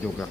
juga.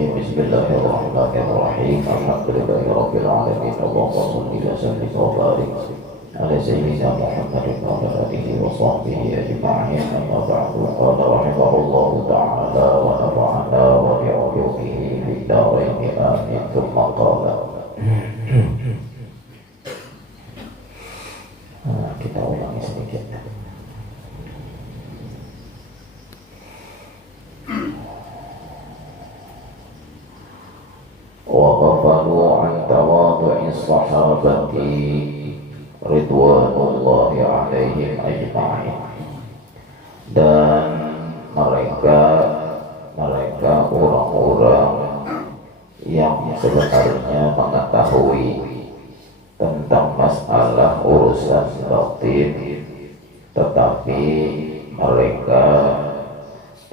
بسم الله الرحمن الرحيم الحمد لله رب العالمين اللهم صل وسلم وبارك على سيدنا محمد وعلى آله وصحبه أجمعين أما بعد قال رحمه الله تعالى ونفعنا وبعلومه في الدارين آمين ثم قال kita ulangi sedikit. وغفلوا عن تواضع الصحابة رضوان الله عليهم أجمعين, dan mereka orang-orang yang sebenarnya mengetahui tentang masalah urusan batin, tetapi mereka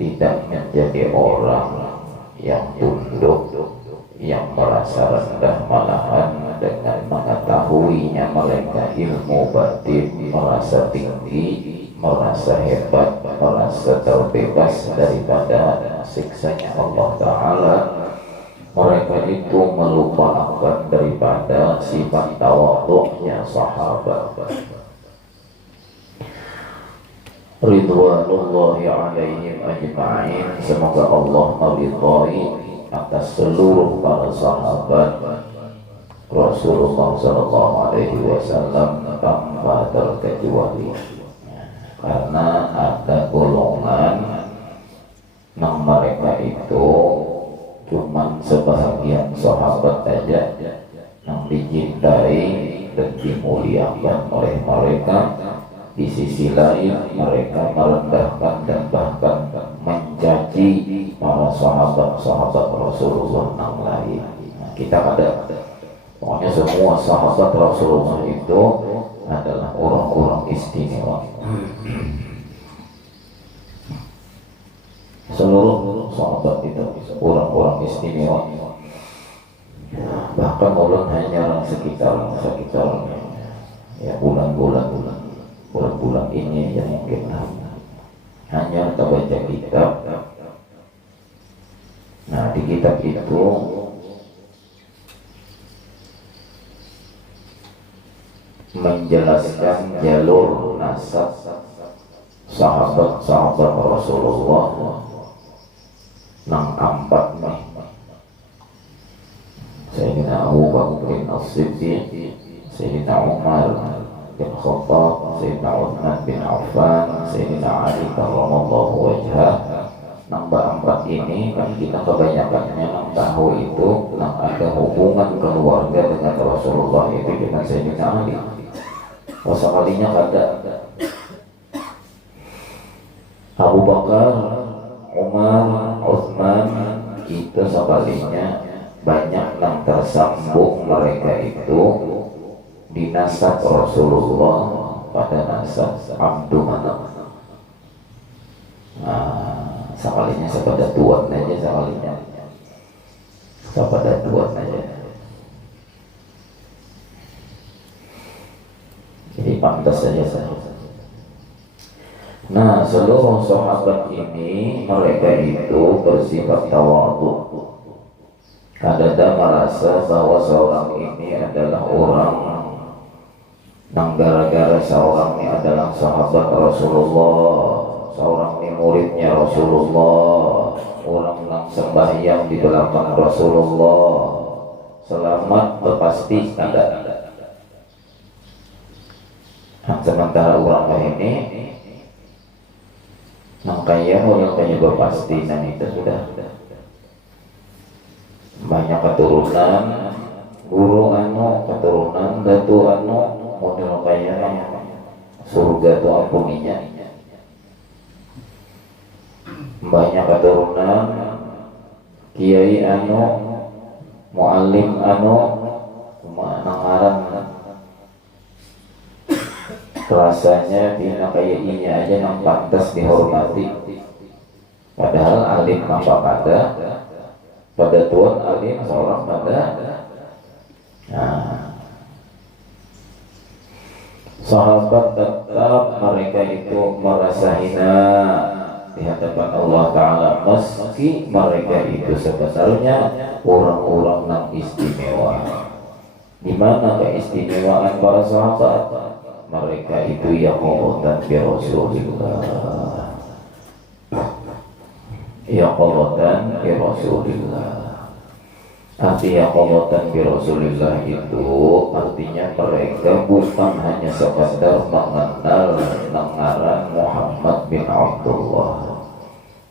tidak menjadi orang yang tunduk, yang merasa rendah, malahan dengan mengetahuinya mereka ilmu batin merasa tinggi, merasa hebat, merasa terbebas daripada siksanya Allah Ta'ala. Mereka itu melupakan daripada sifat tawadhu'nya sahabat. Ridwanullahi alaihim ajma'in, semoga Allah meridhai atas seluruh para sahabat Rasulullah sallallahu alaihi wasallam tanpa terkecuali. Karena ada golongan yang mereka itu cuman sebahagian sahabat saja yang dicintai dan dimuliakan oleh mereka. Di sisi lain mereka merendahkan dan bahkan mencaci para sahabat-sahabat Rasulullah yang lain. Kita ada, pokoknya semua sahabat Rasulullah itu adalah orang-orang istimewa. Seluruh sahabat itu orang-orang istimewa. Bahkan Allah hanya sekitar ya bulan-bulan ini yang mungkin hanya kita baca kitab. Nah, di kitab itu menjelaskan jalur nasab sahabat-sahabat Rasulullah nang empat nih. Sayyidina Abu Bakr As-Siddiq, Sayyidina Umar bin Khattab, Sayyidina Uthman bin Affan, Sayyidina Ali karramallahu wajhah. Nambah empat ini kan kita kebanyakannya yang tahu itu yang ada hubungan keluarga dengan Rasulullah itu dengan Sayyidina Ali. Sekalinya ada Abu Bakar, Umar, Uthman, itu sebaliknya banyak yang tersambung mereka itu di nasab Rasulullah pada nasab Abdul Manaf. Nah, sekalinya sepada tuan aja, sekalinya sepada tuan aja. Jadi pantas saja saya. Nah, seluruh sahabat ini mereka itu bersifat tawadhu. Kadang merasa bahwa seorang ini adalah orang yang gara-gara seorang ini adalah sahabat Rasulullah, seorang ini muridnya Rasulullah, orang yang sembahyang di belakang Rasulullah, selamat berpasti ada. Nah, sementara orang ini makanya orang penyebab pasti dan itu sudah banyak keturunan, guru anu keturunan datu anu model kayak surga tu ampuninya, banyak keturunan kiai anu muallim anu mana ngaran rasanya bina kayak ini aja yang pantas dihormati, padahal alim apa pada tuan alim seorang pada. Nah, sahabat tetap mereka itu merasa hina di hadapan Allah Ta'ala meski mereka itu sebenarnya orang-orang yang istimewa. Di mana keistimewaan para sahabat? Mereka itu yaqawatan bi Rasulillah, yaqawatan bi Rasulillah. Arti yaqawatan bi Rasulillah itu artinya mereka bukan hanya sekadar mengenal ngaran Muhammad bin Abdullah,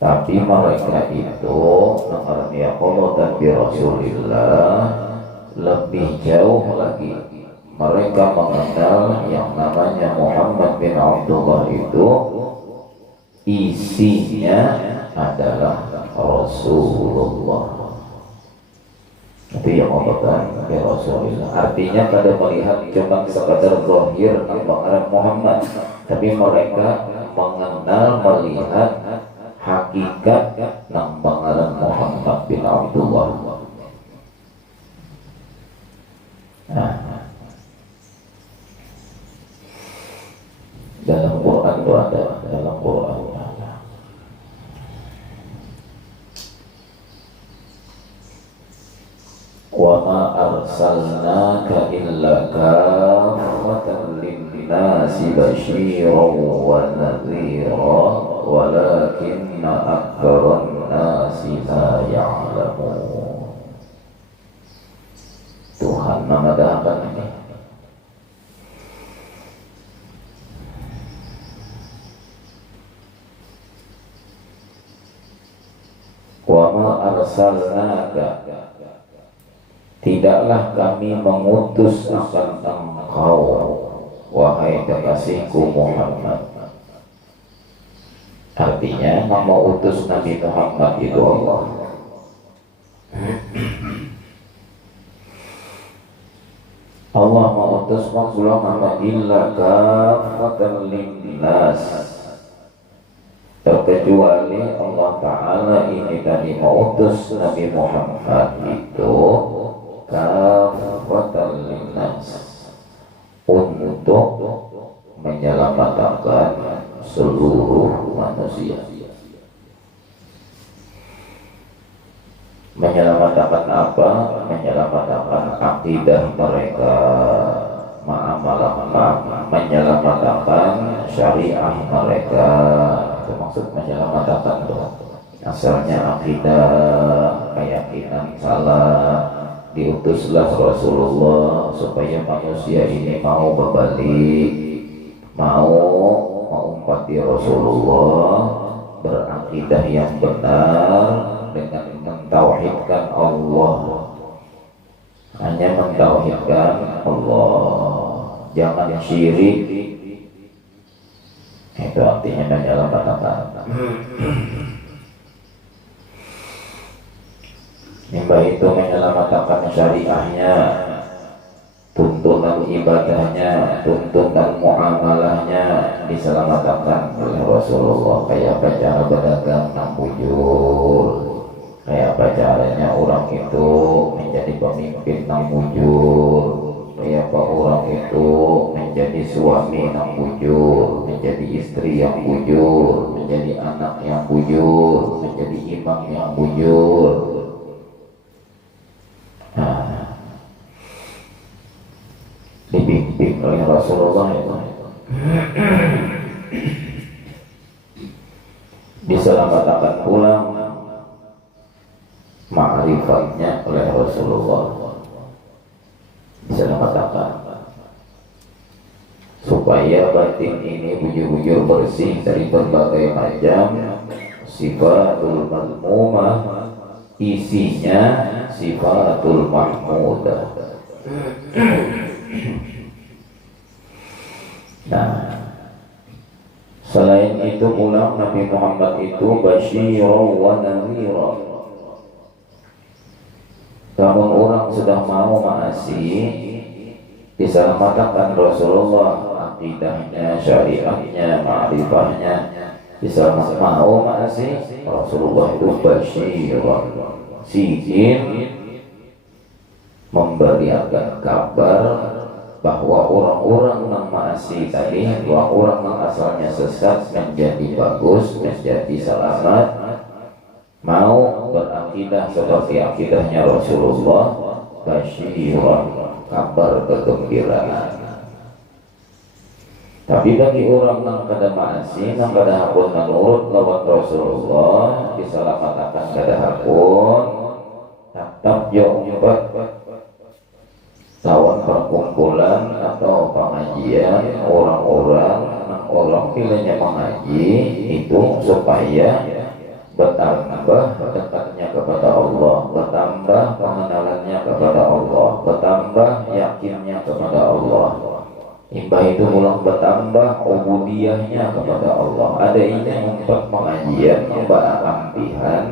tapi mereka itu ngaran yaqawatan bi Rasulillah lebih jauh lagi. Mereka mengenal yang namanya Muhammad bin Abdullah itu isinya adalah Rasulullah. Itu yang mengatakan Rasulullah. Artinya pada melihat cuma sekadar zahir mengenal Muhammad, tapi mereka mengenal melihat hakikat yang mengenal Muhammad bin Abdullah. Nah, dalam Quran itu ada, dalam Quran ada. Wa ma arsalnaka illa kaffatan lin-nasi basyiran wa nadhira walakinna aktsaran nasi la ya'lamun. Tuhan mengatakan ini, wa ma arsalnaka, tidaklah kami mengutus akan engkau wahai kekasihku Muhammad. Artinya nama utus Nabi Muhammad itu Allah. Allah mengutus Muhammad illa kaffatan linnas, terkecuali Allah Ta'ala ini tadi mengutus Nabi Muhammad itu kaffatan linnas, untuk menyelamatkan seluruh manusia. Menyelamatkan apa? Menyelamatkan akidah mereka, menyelamatkan syariah mereka. Itu maksud menyelamatkan itu. Asalnya akidah, keyakinan salah, diutuslah Rasulullah supaya manusia ini mau berbalik, mau mengumpati Rasulullah, berakidah yang benar dengan mentauhidkan Allah, hanya mentauhidkan Allah, jangan syirik. Itu artinya menyelamatkan. Nyembah itu menyelamatkan syariahnya, tuntunan ibadahnya, tuntunan muamalahnya diselamatkan oleh Rasulullah. Kayak apa cara berdagang nang bujur, kayak apa caranya orang itu menjadi pemimpin nang bujur, kayak apa orang itu menjadi suami nang bujur, menjadi istri yang bujur, menjadi anak yang bujur, menjadi imam yang bujur. Nah, dibimbing oleh Rasulullah itu diselamatkan pulang ma'rifatnya oleh Rasulullah, diselamatkan supaya batin ini bujur-bujur bersih dari berbagai macam sifatul madmumah, isinya sifatul mahmudah. Nah, selain itu pula Nabi Muhammad itu basyirah wa nadhira. Namun orang sudah mau maasi diselamatkan Rasulullah, akidahnya, syariatnya, ma'rifahnya diselamatkan. Mau maasi Rasulullah itu basyirah, sihin memberikan kabar bahwa orang-orang yang maasi tadi, orang yang asalnya sesat menjadi bagus, menjadi selamat, mau berakidah seperti akidahnya Rasulullah, basyirah, kabar kegembiraan. Tapi bagi orang yang kada maasi, yang kada hakun menurut lawan Rasulullah, diselamatkan kada hakun, tetap yo umpat lawan perkumpulan atau pengajian orang pilihnya mengaji itu supaya bertambah dekatnya kepada Allah, bertambah pengenalannya kepada Allah, bertambah yakinnya kepada Allah. Imbah itu pulang bertambah ubudiyahnya kepada Allah. Ada ini untuk pengajian, ampihan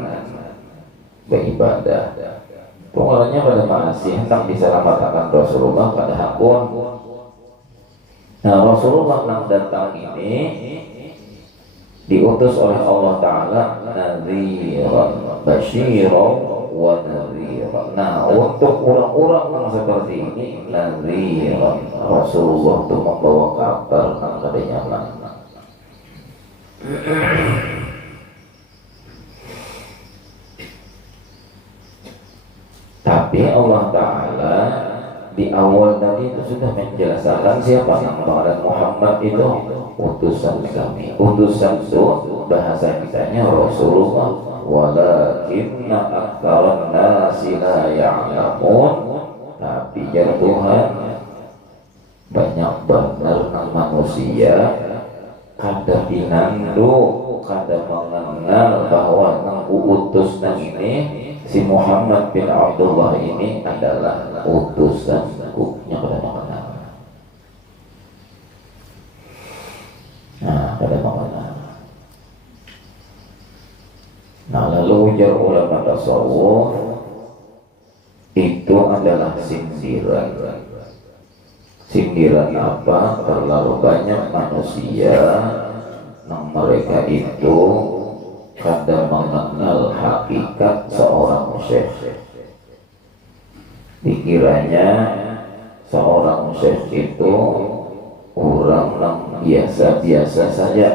beribadah. Pengenalannya pada masih hendak diselamatkan Rasulullah pada hakun. Nah, Rasulullah yang datang ini diutus oleh Allah Ta'ala nadhiran basyiran wa nadhiran. Nah, untuk orang-orang yang seperti ini nadhiran, Rasulullah itu membawa kabar yang adanya. Tapi Allah Ta'ala di awal tadi itu sudah menjelaskan siapa nama Muhammad itu utusan kami. Utusan itu bahasa kitanya Rasulullah. Walakinna aktsarun nasi la ya'lamun. Tapi ya Tuhan, banyak benar manusia kada pinandu, kada mengenal bahwa nang utus nang ini si Muhammad bin Abdullah ini adalah utusanku, yang kada mengenal. Nah, kada mengenal. Nah, lalu ujar ulama tasawuf itu adalah sindiran. Sindiran apa? Terlalu banyak manusia yang mereka itu kada mengenal hakikat seorang syekh. Dikiranya seorang syekh itu orang yang biasa-biasa saja,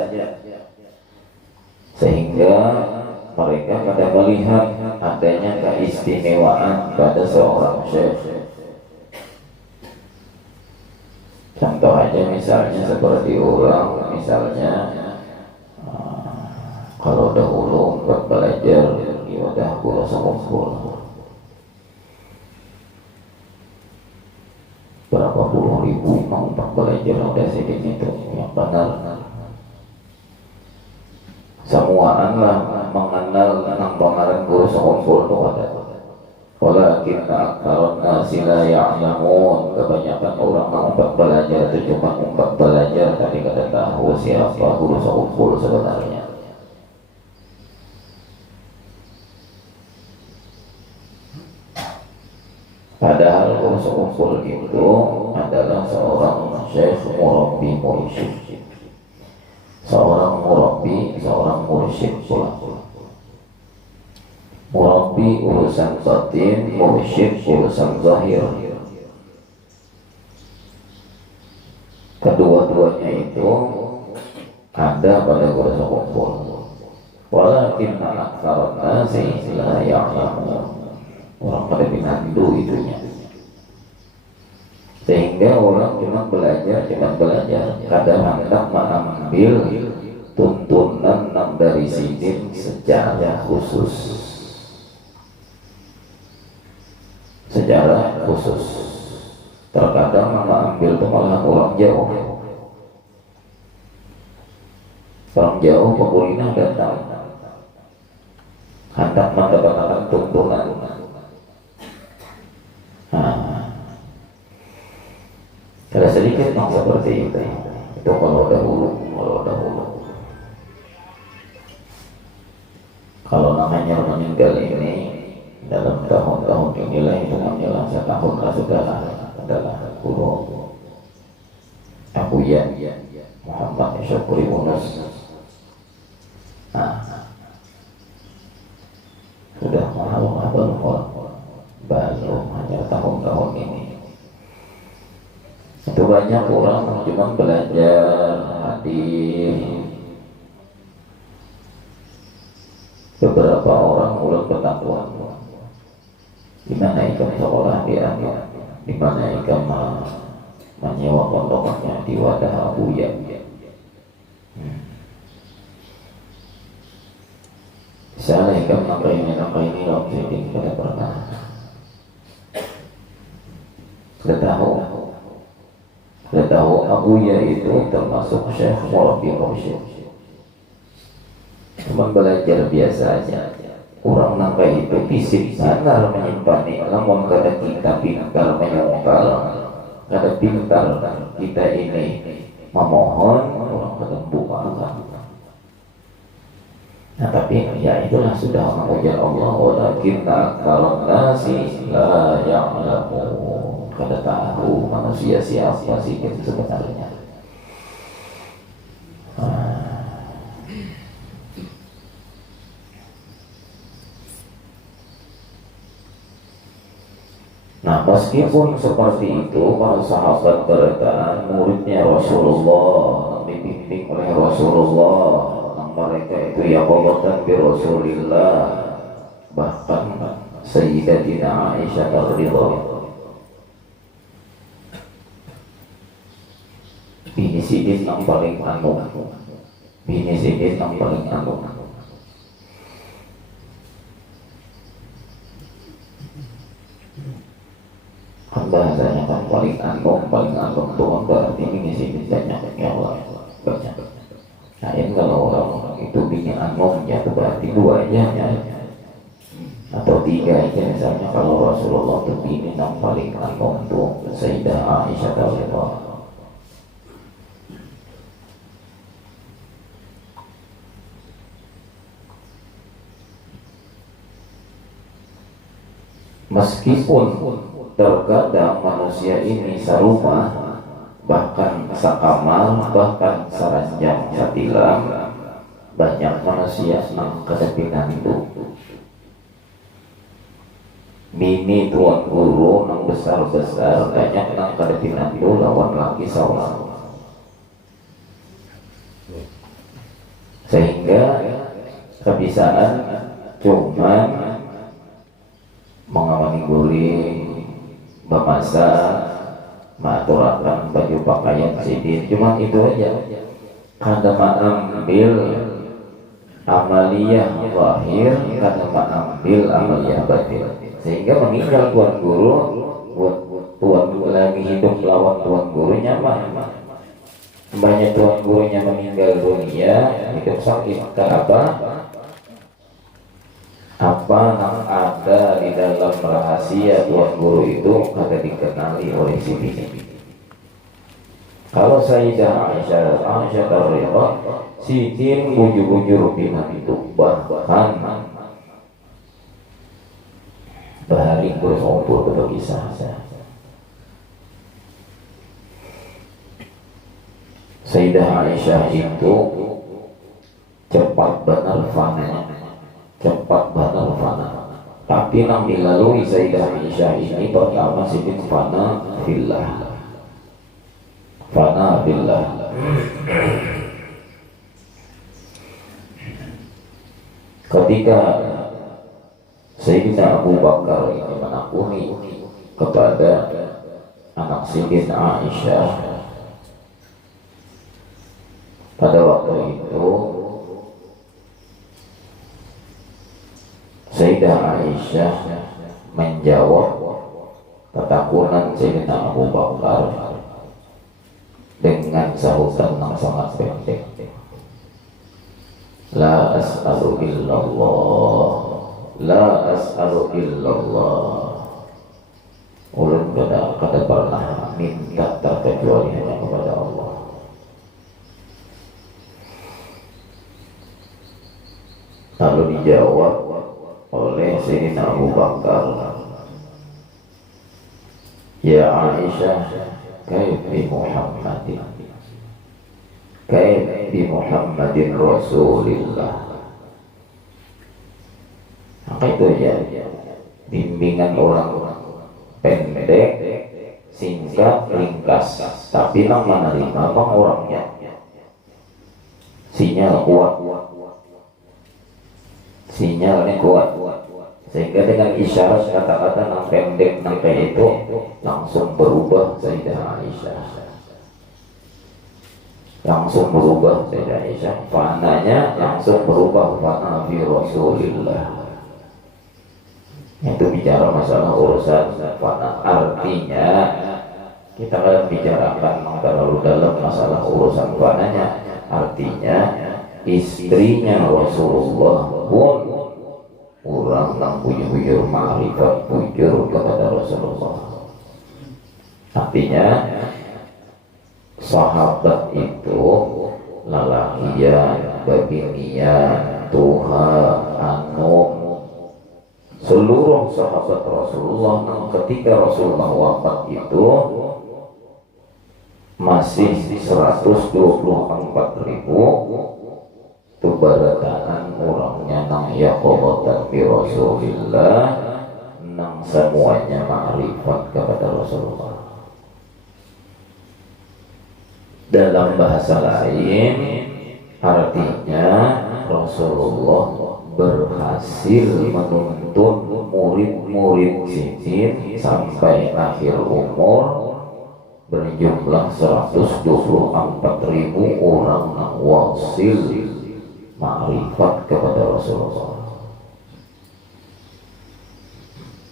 sehingga mereka kada melihat adanya keistimewaan pada seorang syekh. Contoh aja misalnya seperti orang, misalnya kalau dahulu buat belajar di wadah guru sekumpul berapa puluh ribu mau untuk belajar udah sedikit itu yang benar. Semuaan lah mengenal tentang bangaren guru sekumpul itu ada. Walakin aktsarun nasi la ya'lamun. Kebanyakan orang mau untuk belajar itu cuma untuk belajar, tapi kada tahu siapa guru sekumpul sebenarnya. Padahal guru sekumpul itu adalah seorang syekh murabbi mursyid, seorang murabbi, seorang mursyid pula. Murabbi urusan batin, mursyid urusan zahir. Kedua-duanya itu ada pada guru sekumpul. Walakinna aktsarun nasi la ya'lamun. Orang pada binandu itunya, sehingga orang cuma belajar, kadang-kadang mengambil tuntunan dari sini secara khusus, terkadang mengambil itu malah orang jauh pemerintah datang hendak mendapatkan tuntunan. Ada sedikit yang seperti itu. Itu kalau dahulu. Kalau namanya meninggal ini dalam tahun-tahun inilah hitungannya setahun lah sudah adalah guru Abu Yan Muhammad Syukri Yunus. Sudah belum hanya tahun-tahun ini. Itu banyak orang cuma belajar hadis. Beberapa orang ulang bertakwa. Di mana ikan sekolah dia, di mana ikan menyewa pondoknya di wadah Abu Ya. Saya ikan nampak ini loh, jadi kita pernah. Kita tahu Abu Ya itu termasuk Syekh Murabbi Mursyid. Cuma belajar biasa aja. Orang nampak itu fisik sanar menyimpan, namun kada kita pintar menyongkal, kada pintar kita ini memohon, orang kada buka. Nah tapi ya itulah sudah mengujar Allah. Walakinna aktsarun nasi la ya'lamun. Kada tahu manusia siapa sih itu sebenarnya. Nah meskipun seperti itu, para sahabat berkata muridnya Rasulullah, dibimbing oleh Rasulullah, mereka itu yaqobatan bi Rasulillah, bahkan Sayyidatina Aisyah radhiyallahu bini sidin yang paling anu, kan bahasanya kan paling anu tuh berarti bini sidin banyak ya Allah, banyak. Nah ini kalau orang itu bini anu ya itu berarti dua aja atau tiga aja. Misalnya kalau Rasulullah itu bini yang paling anu tuh Sayyidah Aisyah radhiyallahu. Meskipun terkadang manusia ini sarumah, bahkan sakamar, bahkan saranjang satilang, banyak manusia yang kedepinan itu. Mini tuan guru yang besar-besar, banyak yang kedepinan itu lawan lagi saudara. Sehingga kebiasaan cuma mengamani guling, memasak, mengaturakan baju pakaian sidin, cuma itu aja. Kada mengambil amaliyah zahir, kada mengambil amaliyah batin, sehingga meninggal tuan guru, buat tuan guru lagi hidup lawan tuan gurunya mah. Banyak tuan gurunya meninggal dunia, hidup sakit. Kenapa? Apa yang ada di dalam rahasia tuan guru itu kada dikenali oleh si bini. Kalau Sayyidah Aisyah radhiyallahu sidin bujur-bujur bina itu, bahkan bahari berkumpul berbagi saja. Sayyidah Aisyah itu cepat benar fana, cepat benar fana. Tapi yang dilalui Sayyidah Aisyah ini pertama sidin fana fillah, fana fillah. Ketika Sayyidina Abu Bakar ini mengampuni kepada anak sidin Aisyah, pada waktu itu Sayyidah Aisyah menjawab ketakutan Sayyidina Abu Bakar dengan sahutan yang sangat pendek. La as'alu illallah, la as'alu illallah. Ulun kada pernah minta terkecuali hanya kepada Allah. Lalu dijawab oleh Sayyidina Abu Bakar, ya Aisyah, kaif bi Muhammadin, kaif bi Muhammadin Rasulillah. Maka itu ya bimbingan orang pendek, singkat, ringkas, tapi yang menerima bang orangnya. Sinyal kuat, sinyalnya kuat, sehingga dengan isyarat kata-kata yang pendek yang kayak itu langsung berubah Sayyidah Aisyah, langsung berubah Sayyidah Aisyah, fananya langsung berubah fana fi Rasulillah. Itu bicara masalah urusan fana, artinya kita akan bicarakan terlalu dalam masalah urusan fananya. Artinya istrinya Rasulullah pun orang yang bujur ma'rifat, bujur kepada Rasulullah. Artinya sahabat itu lalahian, babinian, Tuhan, Anum, seluruh sahabat Rasulullah ketika Rasulullah wafat itu masih 124.000 itu barataan orangnya nang yaqobatan bi Rasulillah, nang semuanya ma'rifat kepada Rasulullah. Dalam bahasa lain artinya Rasulullah berhasil menuntun murid-murid sidin sampai akhir umur berjumlah 124.000 orang yang wasil ma'rifat kepada Rasulullah.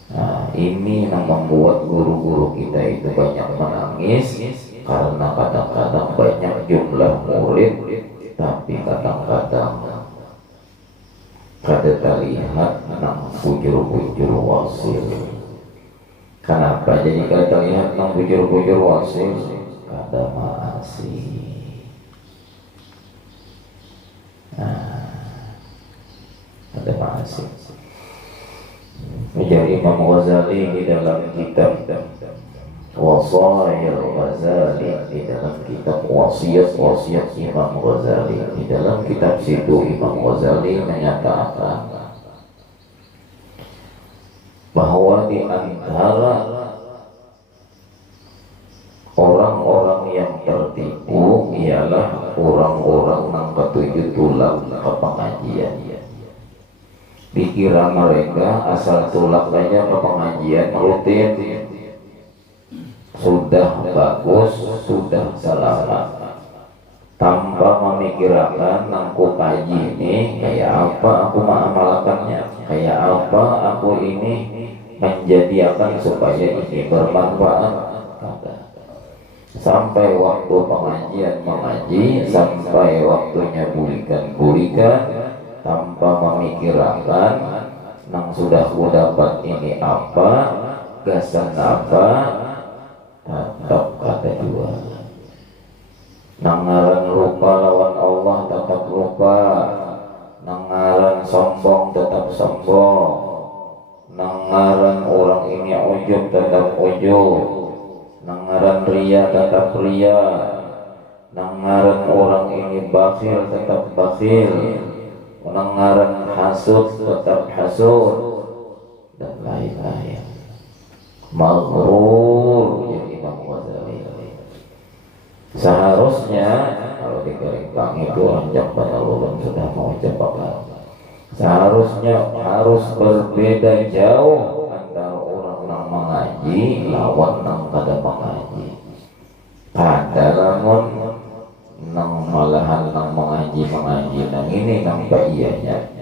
Nah, ini yang membuat guru-guru kita itu banyak menangis, karena kadang-kadang banyak jumlah murid tapi kadang-kadang kada terlihat nang bujur-bujur wasil. Kenapa jadi kada terlihat nang bujur-bujur wasil? Kada masih. Ada masih. Jadi Imam Ghazali di dalam kitab Wasail Ghazali, di dalam kitab wasiat Imam Ghazali, di dalam kitab situ Imam Ghazali menyatakan bahwa di antara orang-orang yang tertipu ialah orang-orang yang ketujuh tulang ke pengajian. Dikira mereka asal tulak saja ke pengajian rutin, sudah bagus, sudah selamat, tanpa memikirkan aku kaji ini kayak apa, aku mengamalkannya kayak apa, aku ini menjadi apa supaya ini bermanfaat. Sampai waktu pengajian mengaji, sampai waktunya burikan tanpa memikirkan nang sudah ku dapat ini apa, gasan apa, tetap kata dua. Nangaran lupa lawan Allah tetap lupa, nangaran sombong tetap sombong, nangaran orang ini ujub tetap ujub, nangaran ria tetap ria, nangaran orang ini bakhil tetap bakhil, nangaran hasud tetap hasud, dan lain-lain. Maghrur jadi Imam Ghazali. Seharusnya kalau di Garingkang itu ranjang Panalulun sudah mau cepat. Seharusnya harus berbeda jauh antara orang yang mengaji lawan yang kada mengaji. Ada namun nang malahan nang mengaji nang ini nang baiyanya.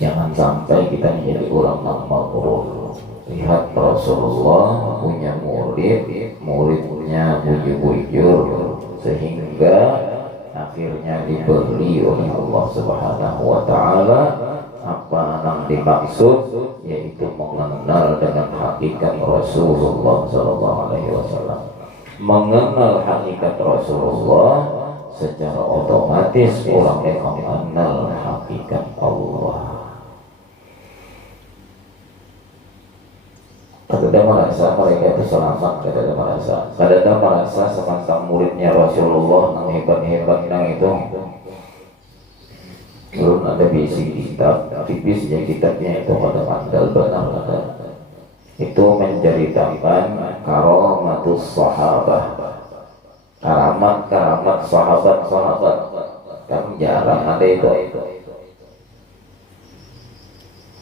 Jangan sampai kita menjadi orang yang maghrur. Lihat Rasulullah punya muridnya bujur-bujur sehingga akhirnya diberi oleh Allah Subhanahu wa taala apa yang dimaksud, yaitu mengenal dengan hakikat Rasulullah sallallahu alaihi wasallam. Mengenal hakikat Rasulullah secara otomatis orang yang mengenal hakikat Allah. Kadang merasa mereka itu selamat, kadang merasa semacam muridnya Rasulullah yang hebat-hebat yang itu. Belum ada bisi kitab, tipisnya kitabnya itu pada mandal benar ada. Itu menceritakan karamatus sahabah, karamat sahabat kan jarang ada itu.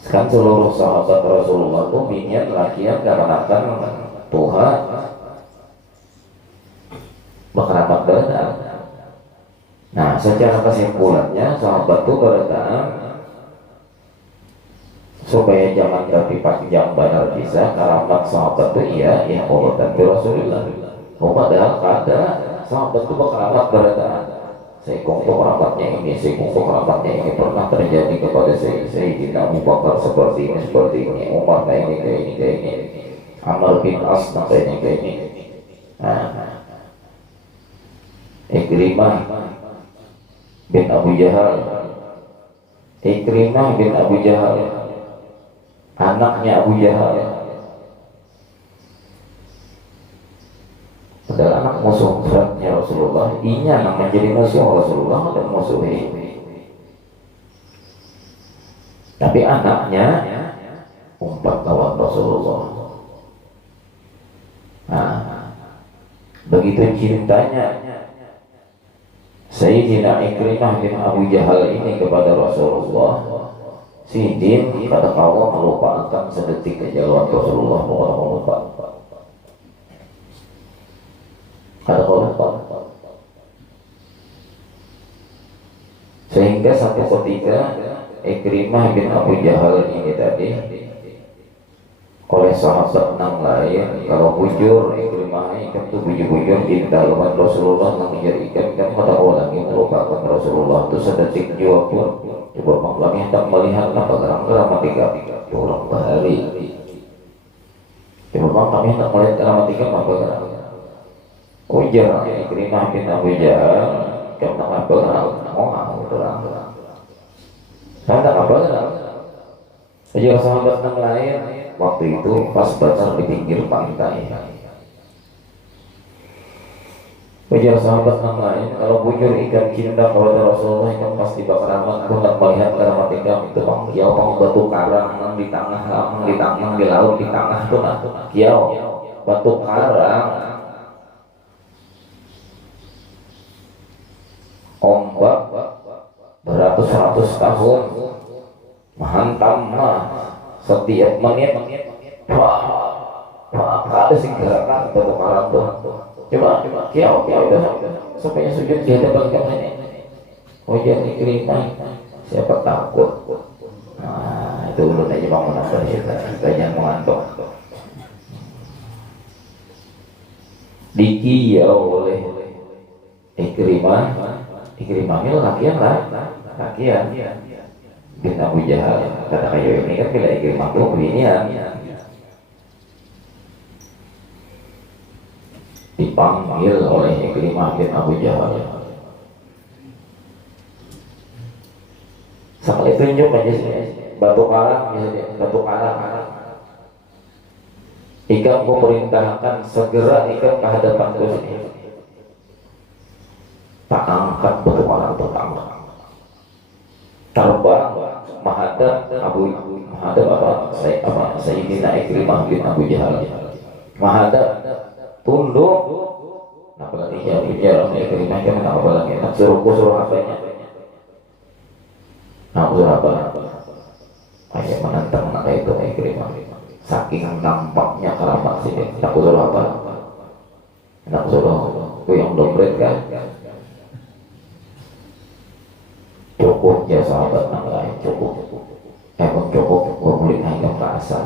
Kan seluruh sahabat Rasulullah itu minyak lakian karena Tuhan berkerabat benar. Nah, secara kesimpulannya sahabat itu berkata supaya jangan tapi panjang benar bisa karamat sahabat itu iya Allah dan Rasulullah. Padahal ada sahabat itu berkerabat berkata seikung kerabatnya ini pernah terjadi kepada Sayyidina Abu Bakar seperti ini, Umar kayak ini, Amr bin As kayak ini. Ikrimah bin Abu Jahal, anaknya Abu Jahal. Padahal anak musuh beratnya Rasulullah, inya yang menjadi musuh Rasulullah dan musuh ini. Tapi anaknya umpat lawan Rasulullah. Begitu cintanya Sayyidina Ikrimah bin Abu Jahal ini kepada Rasulullah, Sidin kata kau melupakan sedetik kejauhan Rasulullah, lupa. Kata kau lupa. Sehingga satu ketika Ikrimah bin Abu Jahal ini tadi oleh sahabat yang lain, kalau bujur Ikrimah itu bujur di dalam Rasulullah yang menjadikan pada orang yang melupakan Rasulullah itu sedetik jua pun coba mengulangi hendak melihat apa geram-geram tiga orang bahari. Coba kami hendak melihat geram tiga apa geram. Ujar Ikrimah bin Abu Jahal kena apa geram mau terang. Hendak apa geram. Ujar sahabat yang lain waktu itu pas bacar di pinggir pantai. Ujar sahabat yang lain, kalau bujur ikan cinta kepada Rasulullah itu pasti bakal aman. Aku tak melihat dalam ikan itu bang kiau bang batu karang di tengah di laut di tengah tuh kiau batu karang ombak beratus-ratus tahun menghantam setiap menit ada segera batu karang tuh. Coba kiau supaya sujud di hadapan kamu ini. Ujar Ikrimah, siapa takut? Nah, itu ulun aja bangun apa banyak mengantuk. Dikiau oleh Ikrimah ini lakian bin Abu Jahal. Kata kayu ini kan bila Ikrimah itu beginian. Dipanggil oleh Ikrimah bin Abu Jahal. Sekali tunjuk aja sih, batu karang misalnya, batu karang. Ikam ku perintahkan segera ikam ke hadapanku sini. Tak angkat batu karang pertama. Terbang menghadap Sayyidina Ikrimah bin Abu Jahal. Menghadap, tunduk. Nah, berarti ya bicara Ikrimah kan apa lagi? Suruh apanya? Nah, suruh apa? Kayak menentang nak itu Ikrimah. Saking nampaknya keramat sih. Nak suruh apa? Nak suruh itu yang dompet kan? Cukup ya sahabat nak lain cukup. Cukup berguling hanya ke asal.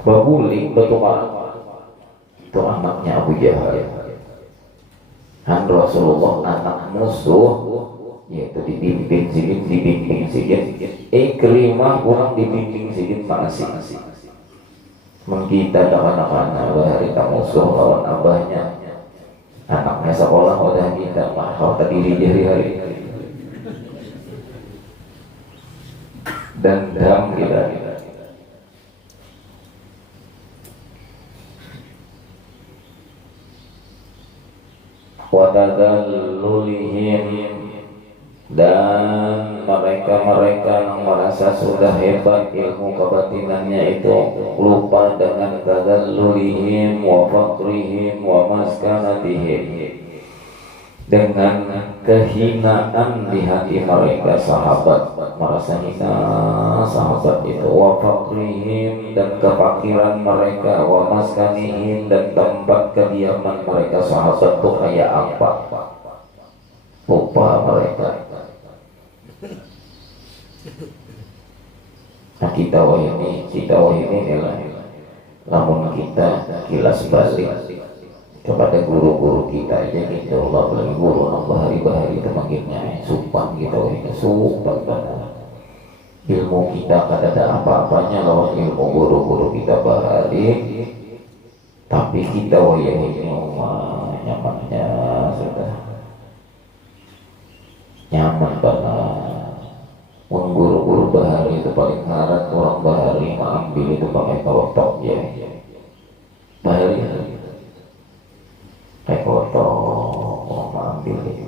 Berguling bertukar. Itu anaknya Abu Jahal. Han Rasulullah anak musuh, yaitu dibimbing sedikit. Ikrimah kurang dibimbing sedikit masih. Mengkita anak-anak hari musuh lawan abahnya. Anaknya sekolah udah kita mahal terdiri hari dan dam kita. Wadadallulihim, dan mereka yang merasa sudah hebat ilmu kebatinannya itu lupa dengan tadallulihim wa faqrihim wa maskanatihim, dengan kehinaan di hati mereka. Sahabat merasa hina sahabat itu, wa faqrihim, dan kefakiran mereka, wa maskanihim, dan tempat kediaman mereka. Sahabat itu kayak apa? Lupa mereka. Nah, kita ini adalah namun kita kilas balik kepada guru-guru kita aja gitu. Allah lagi guru nambah hari-hari itu makinnya sumpah kita ini sumpah banget. Ilmu kita kada ada apa-apanya lawan ilmu guru-guru kita bahari, tapi kita ini nyamannya sudah nyaman banget. Guru-guru bahari itu paling harat orang bahari mengambil itu pakai kotok ya. Bahari pakai kotok orang mengambil itu.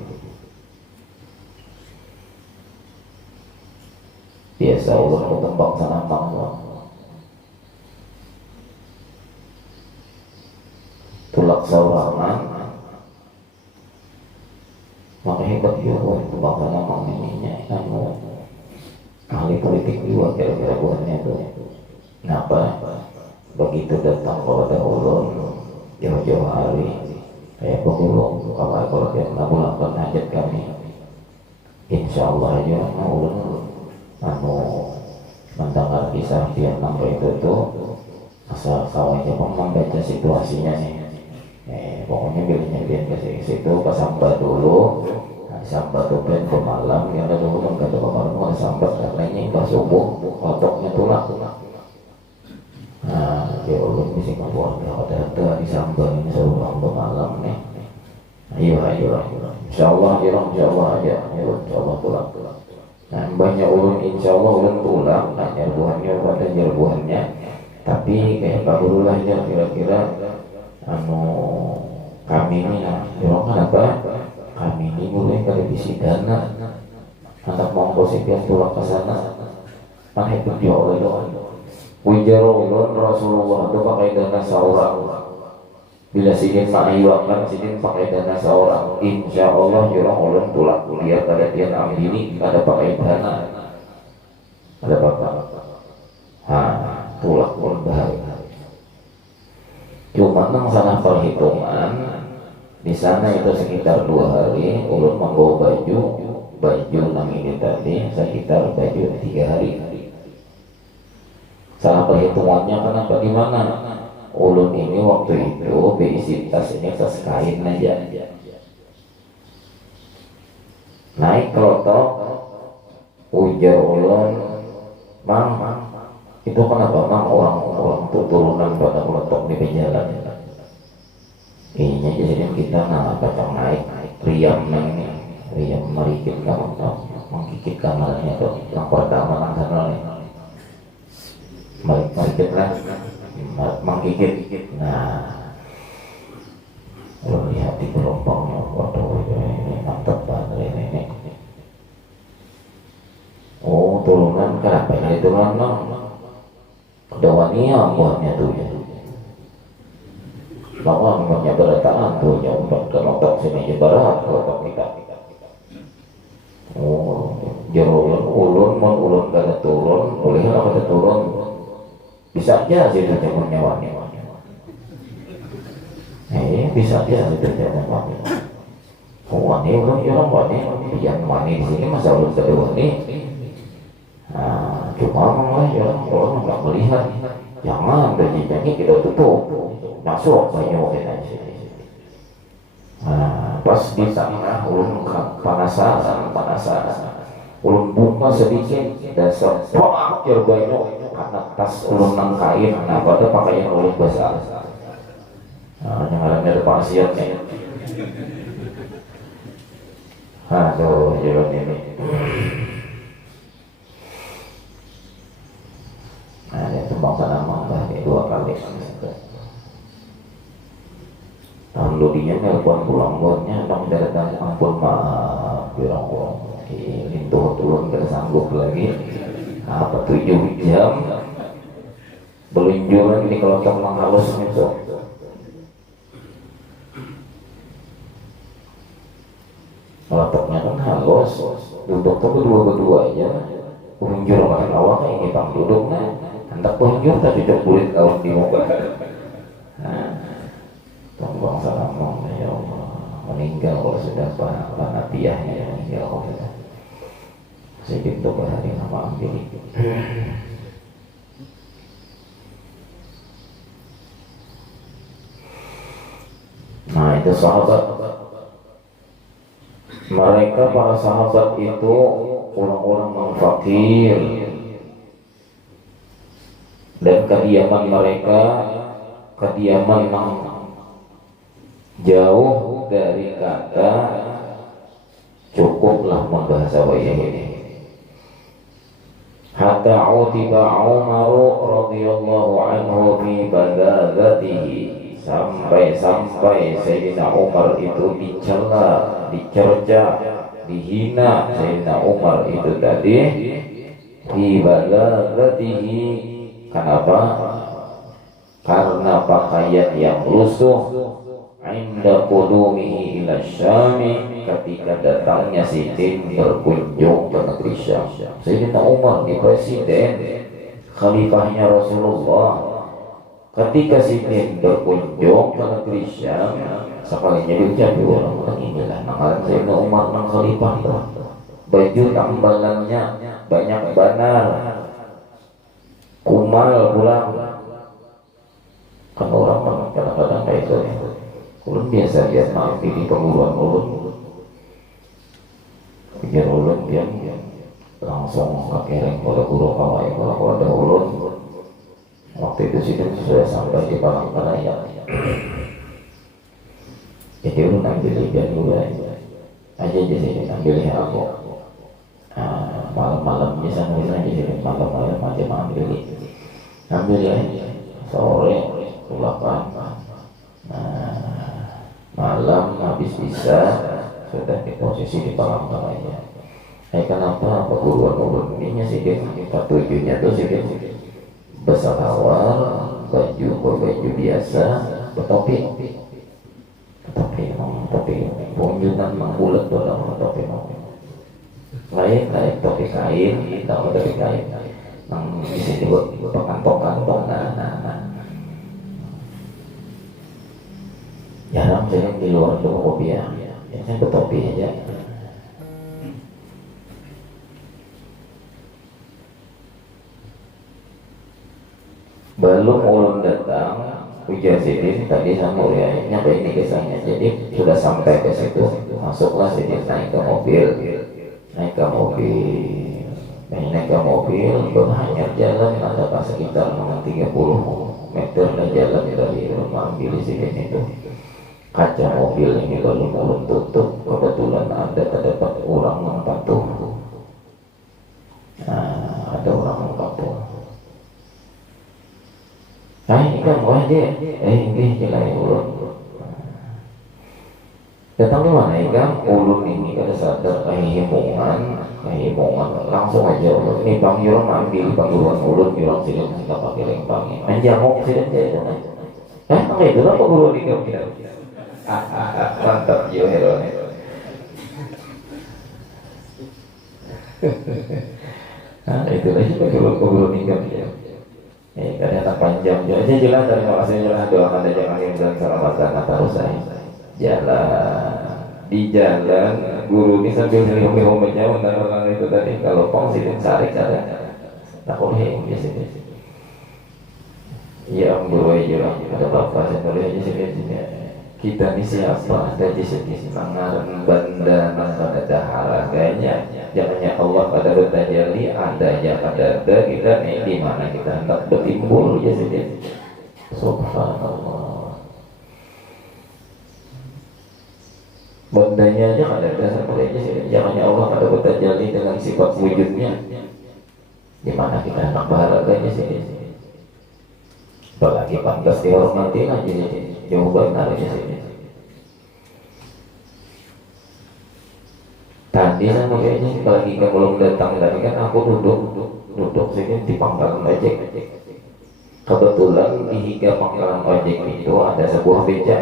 Biasa Allah ketembak sana bangsa. Tulak saurangan. Maka hebat juga itu bangsa nama ininya ahli politik juga kira-kira buatnya itu. Kenapa? Begitu datang kepada Allah jauh-jauh hari, kayak pegulung kalau dia melakukan hajat kami, insya Allah aja Allah mendengar kisah dia nampak itu tuh asal kawannya membaca situasinya nih. Pokoknya bilangnya dia ke situ kesambat dulu. Sambat tuh plan ke malam, yang ada dulu kan kata kemarin mau sambat karena ini pas subuh otoknya tulak. Nah, dia ulun di Singapura, ada di sambat ini suruh ke malam nih. Ayo, insya Allah aja, insya Allah tulak. Nah, banyak ulun insya Allah ulun tulak, nanya buahnya pada buahnya. Tapi kayak barulah aja kira-kira kami ini jangan apa? Kami ini mulai kada bisi dana anak mau positif tulak ke sana mana itu dia oleh Wijarulun Rasulullah itu pakai dana seorang. Bila sidin ma'iwakan sidin pakai dana seorang, insya Allah jurang ulun tulak kuliah kada dia amini kada pakai dana ada apa? Tulak ulun bahaya. Cuma nang salah perhitungan di sana itu sekitar 2 hari ulun membawa baju nang ini tadi sekitar baju 3 hari. Salah perhitungannya kenapa di mana? Ulun ini waktu itu berisi tas ini tas kain aja. Naik kelotok ujar ulun, mang itu kenapa mang orang turunan pada kelotok di jalan. Ini jadi kita kacang naik riam marikit kamu tahu menggigit kamarnya tuh yang pertama kan sana nih sedikit lah menggigit. Nah lo lihat di gelombangnya, waduh ini mantap banget ini. Oh turunan, kenapa ini turunan? Udah wanita buahnya tuh ya. Lawang punya berataan tuh ya, udah ke notok sini berat kalau kita. Oh, jerulun ulun mon ulun kada turun, boleh kada turun. Bisa aja sih itu temennya wanita. Bisa aja itu temennya wanita. Oh wanita ulun orang wanita, yang wanita di sini masa ulun kada wanita. Nah, cuma memang ya orang nggak melihat, jangan janji kita tutup, masuk banyak kita sini. Nah, pas di tengah ulun panasan, ulun buka sedikit dan sepak banyak karena tas ulun nang kain, nah pada pakaian ulun besar. Nah, yang ada pasiennya. Aduh, jalan ini. Nah, dia tumbang sana mangga dua kali. Tahun ludinya nelpon pulang-pulangnya, dong datang ampun maaf, bilang lintuh turun gak sanggup lagi. Apa 7 jam belunjur lagi di kelompok menghalus itu. Kelompoknya kan halus, duduk tuh berdua aja. Punjur makan awak ini bang duduk nah hendak punjur tapi duduk kulit kaum di muka. Nah, tombong salam ya Allah, meninggal kalau sudah panatiahnya meninggal kalau sudah sedikit untuk hari nama ambil. Nah itu sahabat, mereka para sahabat itu orang-orang yang fakir dan kediaman mereka kediaman yang jauh dari kata cukuplah membahasa wayah ini. Hatta utiba Umar radhiyallahu anhu fi badagatihi, sampai Sayyidina Umar itu dicela, dicerca, dihina Sayyidina Umar itu tadi fi balagatihi. Kenapa? Karena pakaian yang lusuh inda qudumihi ila Syami, ketika datangnya Sidin berkunjung ke negeri Syam. Sayyidina Umar di presiden khalifahnya Rasulullah, ketika Sidin berkunjung ke negeri Syam, sekalinya diucapkan orang-orang inilah nangaran Sayyidina Umar nang khalifah tuh. Baju tambalannya banyak banar, kumal pulang. Kan orang kadang-kadang kayak itu. Ulun biasa lihat maaf di perguruan ulun. Pikir ulun yang langsung kekereng pada guru kawai kalau ada ulun. Waktu itu Sidin sudah sampai di Palangkaraya. Jadi ulun ambil ikan juga aja jadi ambilnya aku. Malam-malam bisa jadi malam-malam macam ambil ya sore ulapan. Malam habis bisa sudah di posisi di Palangkaraya. Kenapa perguruan ulun ini sih tujuannya tuh sih besar awal baju biasa bertopi punjunan mengbulat dalam topi lain topi kain, tidak topi kain yang bisa dibuat kantong-kantong. Jarang saya di luar itu kopi ya, saya bertopi aja. Belum ulun datang ujar Sidin tadi sama Ulianya ini kisahnya. Jadi sudah sampai ke situ, masuklah Sidin naik ke mobil, berhanyar jalan ada sekitar 30 meter jalan dari rumah ambil Sidin itu. Kaca mobil ini belum tutup, kebetulan ada terdapat orang yang patuh aja, ini jalan ulun. Datang ke mana ya kan? Ulun ini kada sadar kehimungan, langsung aja ulun. Ini bang Yurang ambil panggilan ulun, Yurang sini kita pakai lempangnya. Menjamuk sih aja. Itu apa guru di kau kira? Mantap yo hero. Itu lagi guru nikah dia. Kadang panjang aja jelas dari makasih jelas doakan aja kami dan selamatkan terus saya. Jalan di jalan guru ini sambil ngomong-ngomongnya orang itu tadi kalau pong sih cari cara tak boleh di sini. Ya guru aja lah ada bapak saya boleh aja sini. Kita ni siapa? Dari sini semangat benda pada dahara kayaknya jangannya Allah pada bertajali adanya pada kita nih di mana kita hendak bertimbul ya sini. Subhanallah. Bendanya aja ada seperti aja sih. Jangannya Allah pada bertajali dengan sifat wujudnya. Di mana kita hendak berharapnya sini. Apalagi pantas dihormati aja sini. Jauh benar aja sini. Tadi sama kayaknya lagi kan belum datang tadi kan aku duduk sini di pangkalan ojek. Kebetulan di hingga pangkalan ojek itu ada sebuah beca.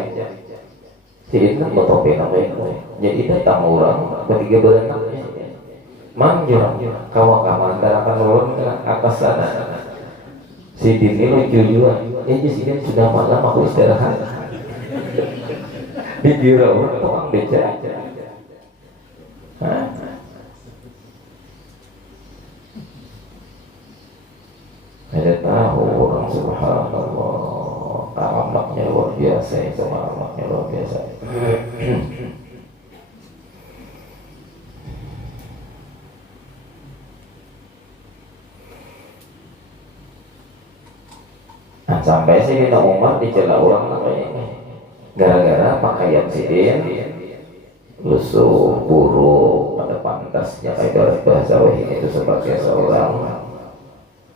Jadi kan topi namanya. Jadi datang orang ketiga berenang. Manjur kawan-kawan antara akan turun ke atas sana. Si Dini lucu juga. Jadi sini sudah malam aku istirahat. Di jurau tukang beca. Ada tahu orang subhanallah alamatnya luar biasa itu alamatnya luar biasa. Nah sampai Sayyidina Umar dicela orang namanya gara-gara pakaian sidin lusuh buruk pada pantasnya ibarat bahasa wahid itu sebagai seorang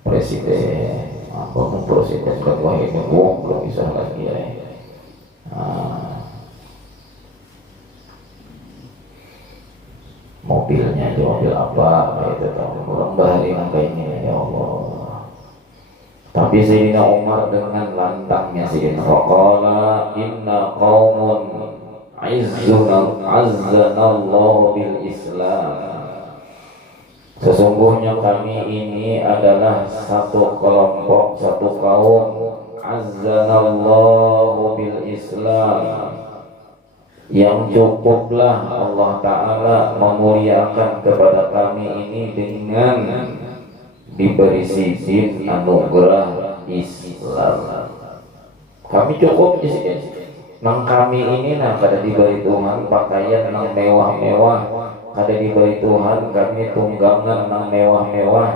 presiden apa presiden kan wahid belum bisa lagi ya. Mobilnya itu mobil apa itu tahu orang bahari kayak ya Allah. Tapi Sayyidina Umar dengan lantangnya Sayyidina faqala inna qaumun azzanallahu bil Islam. Sesungguhnya kami ini adalah satu kelompok, satu kaum azzanallahu bil Islam yang cukuplah Allah Ta'ala memuliakan kepada kami ini dengan diberi sifat anugerah Islam. Kami cukup di sini. Nang kami ini kada diberi Tuhan pakaian nang mewah-mewah, kada diberi Tuhan kami tunggangan nang mewah-mewah.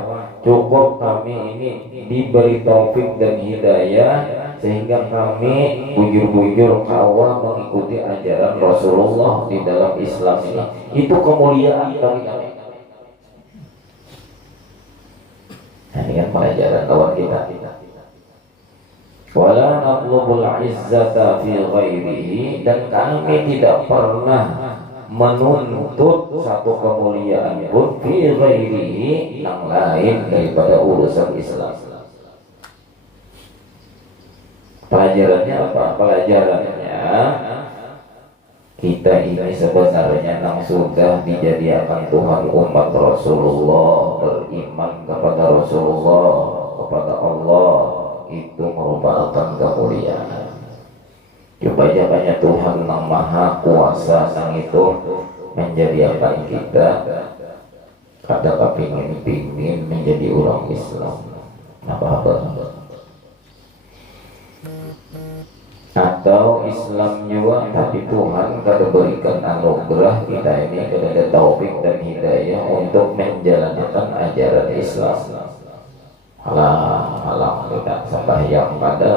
Cukup kami ini diberi taufik dan hidayah sehingga kami bujur-bujur kawal mengikuti ajaran Rasulullah di dalam Islam ini. Itu kemuliaan kami. Nah, ini kan pelajaran kawan kita. Wala natlubul izzata fi ghairihi, dan kami tidak pernah menuntut satu kemuliaan pun fi ghairihi yang lain daripada urusan Islam. Pelajarannya apa? Pelajarannya kita ini sebenarnya yang sudah dijadikan Tuhan umat Rasulullah, beriman kepada Rasulullah, kepada Allah, itu merupakan kemuliaan. Coba banyak Tuhan yang maha kuasa yang itu menjadikan kita kada kepingin menjadi orang Islam. Apa-apa atau Islam juga, tapi Tuhan kada berikan anugerah kita ini kada ada taufik dan hidayah untuk menjalankan ajaran Islam. Halang tidak sembahyang kada,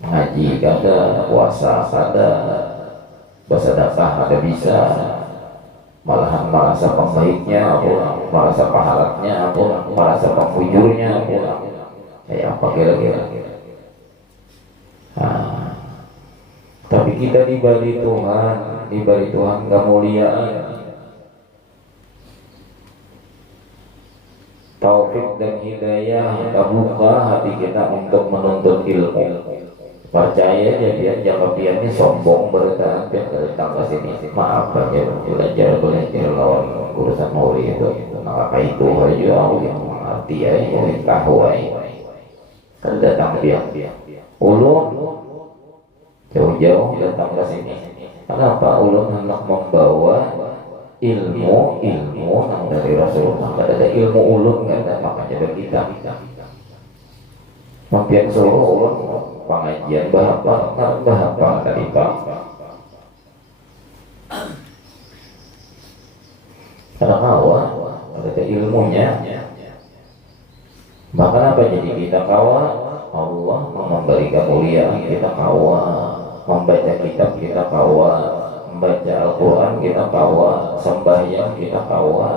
ngaji kada, puasa kada, bersedekah kada bisa, malahan merasa pembaiknya pun, merasa pahalatnya pun, merasa pembujurnya pun. Kayak apa kira-kira? kita diberi Tuhan kemuliaan, taufik dan hidayah, terbuka hati kita untuk menuntut ilmu. Percaya jadi jangka piannya sombong bertahan pian datang ke sini. Maaf aja belajar lawan urusan mauri itu. Maka itu aja aku yang mengerti ya, yang tahu ya. Kan datang pian ulun jauh-jauh datang ke sini. Kenapa ulun hendak membawa ilmu yang dari Rasulullah? Ada ilmu ulun nggak ada, makanya dari kita. Mampir suruh ulun pengajian bahapa tadi Pak. Karena ada ilmunya. Bahkan apa jadi kita kawa? Allah memberi kemuliaan kita kawa, membaca kitab kita kawa, membaca Al-Quran kita kawa, sembahyang kita kawa.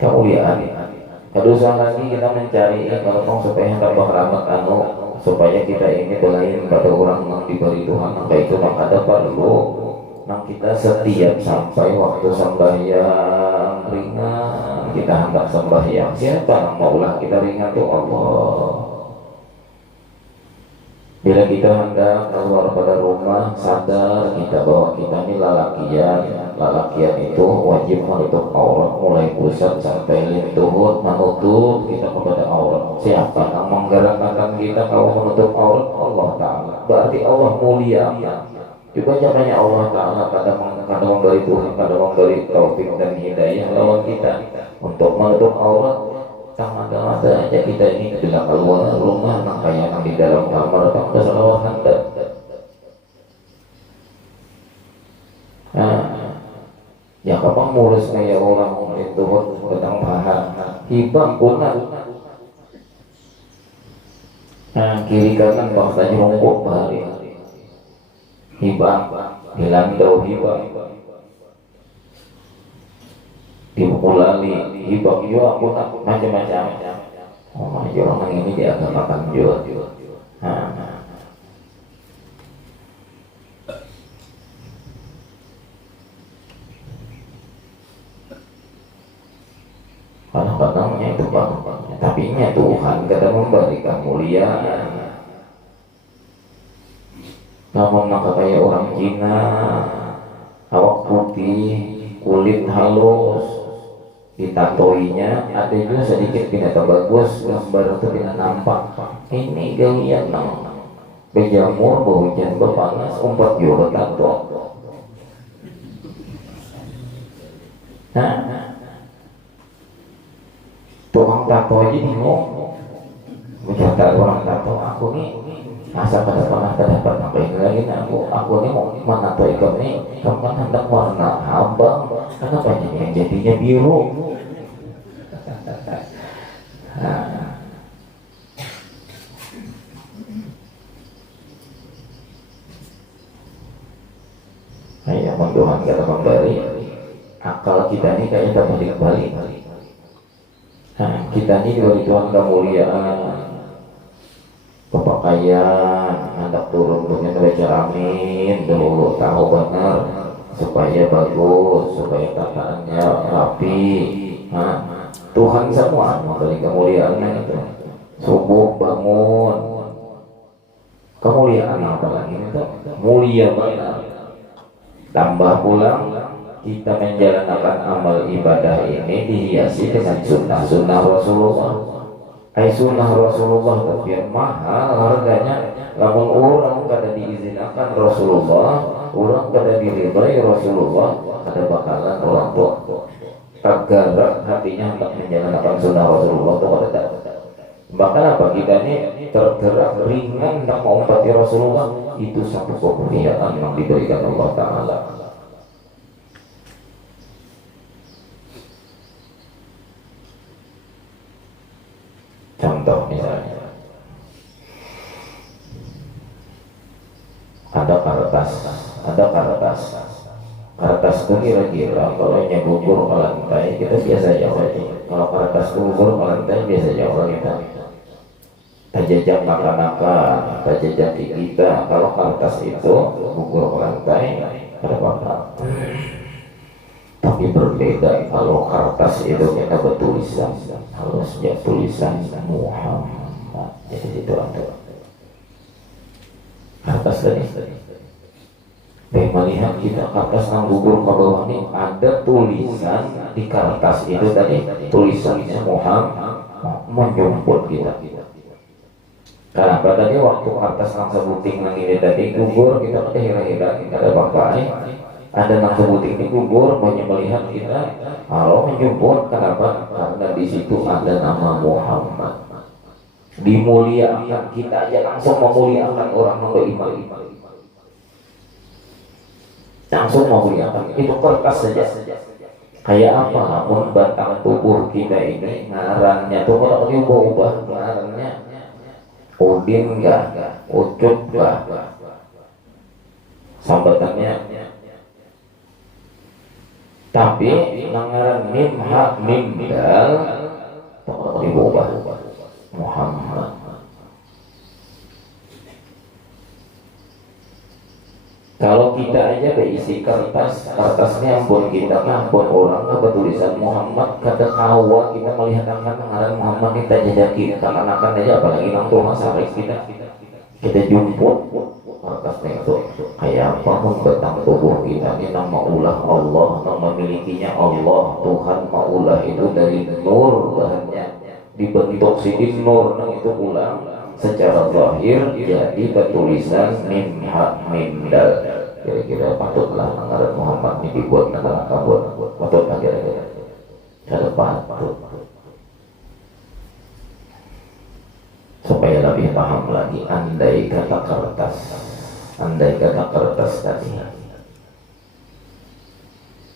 Kemuliaan. Kedusan lagi kita mencari kalau supaya tambah rahmat supaya kita ini belain pada orang yang diberi Tuhan, maka itu maka ada perlu nang kita setiap sampai waktu sembahyang ringan kita hendak sembahyang. Siapa yang maulah kita ringan tuh Allah. Bila kita hendak keluar pada rumah, sadar kita bahwa kita ini lalakian itu wajib menutup aurat mulai pusat sampai lintuhut, menutup kita kepada aurat. Siapa yang menggerakkan kita kalau menutup aurat? Allah Ta'ala. Berarti Allah mulia. Juga caranya Allah Ta'ala kadang memberi Tuhan, kadang memberi taufik dan hidayah lawan kita untuk menutup aurat. Ada aja kita ini tidak keluar rumah, makanya yang di dalam kamar tak ada salawat Anda. Ya kapan mulus kayak orang itu tentang paham hibang punah. Kiri kanan bangsa nyongkok bahari hibang hilang tahu hibang dipukulali hibang juga aku macam-macam. Oh orang ini dia agak makan juga. Kadang-kadangnya itu bang, tapi nya Tuhan kadang memberi kemuliaan. Namun maka kayak orang Cina, awak putih, kulit halus, ditatoinya ada juga sedikit binatang bagus, gambar itu tidak nampak. Ini gaya nang bejamur, hujan berpanas, umpat juga tato. Tukang tato aja bingung. Berkata orang tato, aku nih masa pada pernah terdapat apa yang lagi aku nih mau menato ikan nih, kamu kan hendak warna abang, kenapa yang jadinya biru? Ayah Tuhan kata memberi akal kita ini kayaknya tak balik-balik. Kita ini diberi Tuhan kemuliaan, kepakaian, hendak turun punya baca amin dulu tahu benar supaya bagus, supaya tataannya rapi. Tuhan semua memberi kemuliaannya itu. Subuh bangun, kemuliaan apa lagi itu? Mulia banget. Tambah pulang kita menjalankan amal ibadah ini dihiasi dengan sunnah Rasulullah. Sunnah Rasulullah tapi mahal harganya. Namun orang kada diizinkan Rasulullah, orang kada diridhai Rasulullah, ada bakalan orang tua tergerak hatinya untuk menjalankan sunnah Rasulullah itu ada. Bahkan apa kita ini tergerak ringan untuk mengumpati Rasulullah, itu satu kemuliaan yang diberikan Allah Ta'ala. Contoh misalnya ada kertas itu kira-kira kalau gugur ke lantai kita biasa jauh aja. Kalau kertas gugur ke lantai biasa jauh kita tajajak makan-makan, jejak kita. Kalau kertas itu gugur ke lantai, ada apa-apa. Tapi berbeda kalau kertas itu kita bertulisan, harusnya tulisan Muhammad. Jadi itu ada kertas tadi. Dan melihat kita kertas yang gugur ke bawah ini ada tulisan di kertas itu tadi, tulisannya Muhammad menjemput kita. Karena tadi waktu kertas yang sebuting yang ini tadi gugur, kita kira-kira kita ada pakai, ada yang sebuting ini gugur, melihat kita kalau menjemput. Kenapa? Karena di situ ada nama Muhammad. Dimuliakan, kita aja langsung memuliakan orang yang beriman. Langsung memuliakan, itu kertas saja. Kayak apa? Namun batang tubuh kita ini ngarannya tuh kalau diubah-ubah ngarannya Udin enggak, Ucup enggak, sambatannya. Tapi ngaran mim ha mim dal kalau diubah Muhammad. Kalau kita aja berisi kertasnya ampun kita, ampun orang apa tulisan Muhammad, kata kawa kita melihat akan mengarang Muhammad kita jejaki akan aja, apalagi nang rumah sakit kita jumput kertasnya itu kayak apa pun batang tubuh kita ini nama ulah Allah, nama milikinya Allah Tuhan. Maulah itu dari nur, bahannya dibentuk sidin nur, itu ulang secara zahir jadi ketulisan mim ha mim dal. Kira-kira patutlah mengarang Muhammad ini dibuat negara kabut, patutlah kira-kira cara patut supaya lebih paham lagi. Andai kata kertas tadi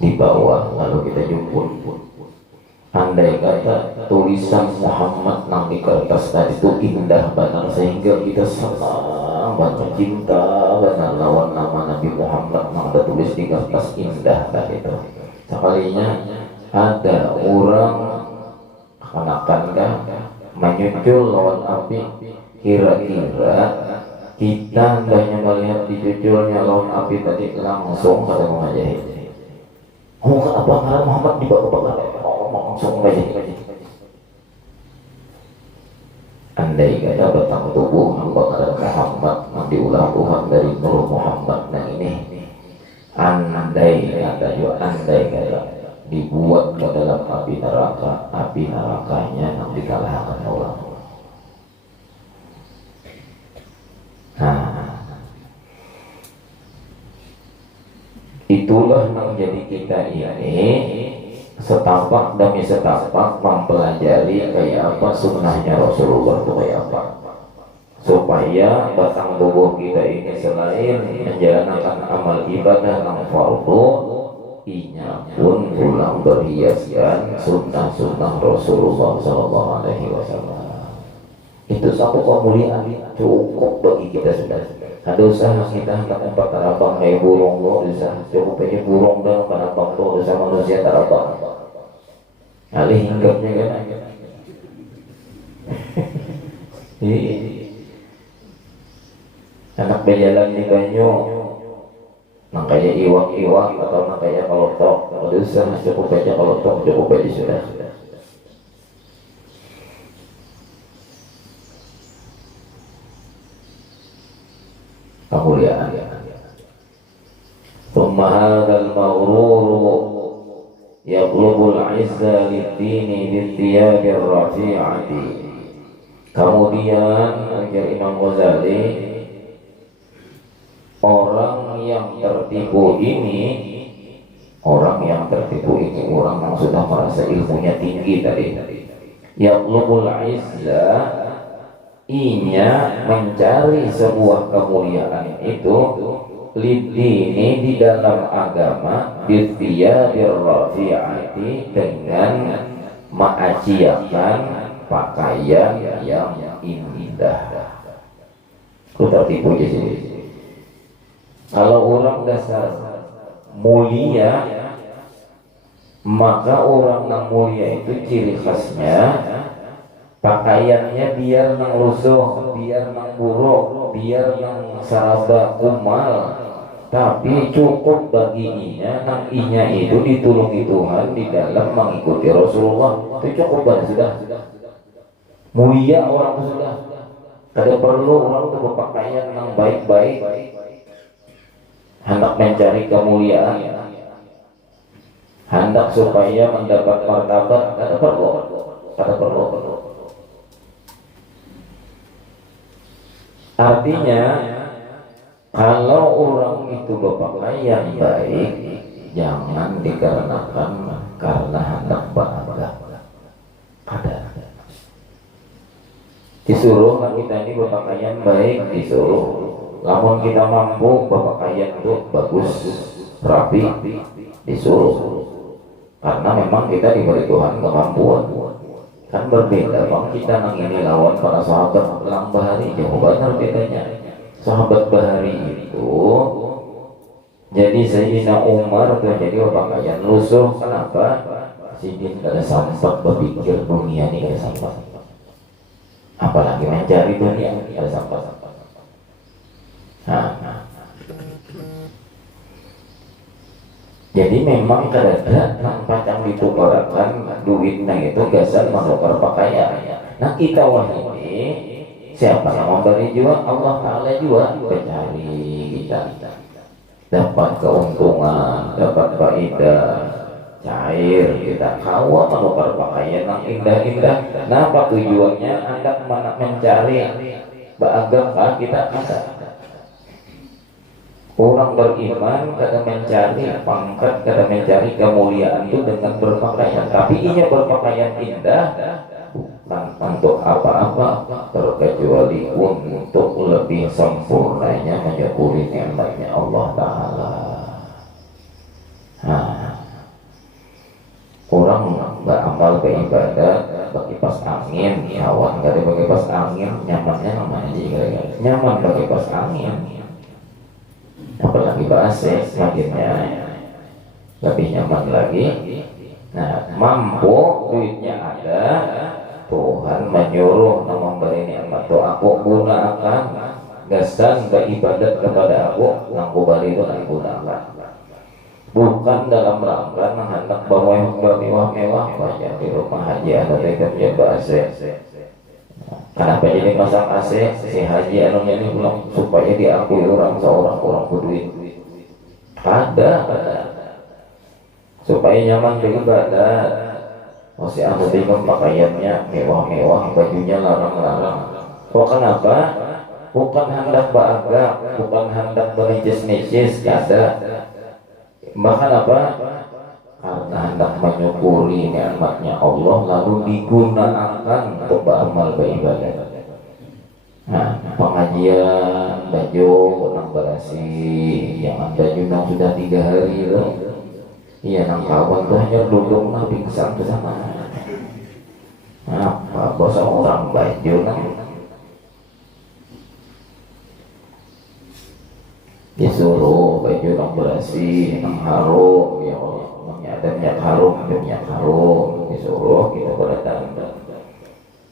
di bawah lalu kita jemput, andai kata tulisan Muhammad nang di kertas tadi itu indah benar sehingga kita senang banget, cinta benar lawan nama Nabi Muhammad nang tertulis di kertas indah tadi itu. Sekalinya ada orang akan-akankah menyucul lawan api, kira-kira kita hanya melihat dicuculnya lawan api tadi langsung kata mengajari apa ngaran Muhammad dibakar langsung aja. Andai kata batang tubuh membakar Muhammad yang diulah Tuhan dari Nur Muhammad. Nah ini andai kata dibuat ke dalam api nerakanya yang dikalahkan orang. Nah, itulah menjadi kita ini setapak demi setapak mempelajari kayak apa sunnahnya Rasulullah itu kayak apa, supaya batang tubuh kita ini selain menjalankan amal ibadah yang fardu, inya pun pulang berhiaskan sunnah-sunnah Rasulullah SAW. Itu satu kemuliaan cukup bagi kita sudah. Ada usaha kita hendak empat tarabang kayak burung lo, bisa cukup aja burung dan tarabang lo, bisa manusia tarabang. Alih hinggapnya kan. Anak berjalan di banyu, nang kayak iwak atau nang kayak kalotok, ada usaha cukup aja kalotok, cukup aja sudah. Kemuliaan. Thumma hadzal maghrur yablugul 'izza lid-dini bi-thiyabir rafi'ati. Kemudian ajar Imam Ghazali, orang yang tertipu ini orang yang sudah merasa ilmunya tinggi tadi. Yablugul 'izza, inya mencari sebuah kemuliaan itu lidini di dalam agama bi'thiyabir rafi'ati, dengan mengaciakan pakaian yang indah. Ku tertipu di sini. Kalau orang dasar mulia, maka orang yang mulia itu ciri khasnya pakaiannya biar nang lusuh, biar nang buruk, biar nang saraba kumal, tapi cukup baginya nang inya itu ditulungi Tuhan di dalam mengikuti Rasulullah. Itu cukup banget sudah. Mulia orang sudah. Kada perlu orang itu berpakaian yang baik-baik, hendak mencari kemuliaan, hendak supaya mendapat martabat. Kada perlu. Artinya kalau orang itu berpakaian baik, jangan dikarenakan karena hendak bangga. Ada. Disuruh kan kita ini berpakaian baik, disuruh. Namun kita mampu berpakaian itu bagus, rapi, disuruh. Karena memang kita diberi Tuhan kemampuan. Kan berbeda bang, kita nang ini lawan para sahabat lang bahari, jauh benar bedanya. Sahabat bahari itu jadi Sayyidina Umar tuh jadi pakaian lusuh. Kenapa? Sidin kada sempat berpikir dunia ini, kada sempat, apalagi mencari dunia, kada sempat. Jadi memang kadang nang pacang ditukarakan duitnya itu gasan menukar pakaian. Nah kita wah ini siapa yang memberi juga? Allah Ta'ala juga mencari kita dapat keuntungan, dapat faedah, cair kita kawa menukar pakaian yang indah-indah. Nah apa tujuannya? Anda mencari bahagia kita ada. Orang beriman kada mencari pangkat, kada mencari kemuliaan itu dengan berpakaian, tapi ia berpakaian indah bukan untuk apa-apa terkecuali untuk lebih sempurnanya menyukuri nikmatnya Allah Ta'ala. Orang beramal beribadah bagi pas angin, awan kada bagi pas angin, nyamannya namanya juga nyaman bagi pas angin. Apalagi bahasa semakinnya lebih nyaman lagi. Nah mampu, duitnya ada, Tuhan menyuruh memberi nikmat itu aku gunakan gasan beribadat kepada aku, nang bali itu nang gunakan bukan dalam rangka hendak bawa mewah-mewah banyak di rumah haji ada kerja bahasa. Kenapa jadi pasang AC si haji anunya ini belum supaya diakui orang seorang berduit? Ada supaya nyaman beribadah. Masih aku bingung pakaiannya mewah-mewah, bajunya larang-larang. Kok kenapa? Bukan hendak bangga, bukan hendak bericis-nicis, ada. Bahkan apa? Karena hendak menyukuri nikmatnya Allah lalu digunakan untuk beramal beribadah. Nah, pengajian baju nang barasi yang baju nang sudah 3 hari loh. Iya nang kawan tuh hanya duduk nang pingsan ke sana. Apa bosan orang baju nang disuruh baju nang barasi nang harum ya Allah. Ada minyak harum disuruh kita berdatang.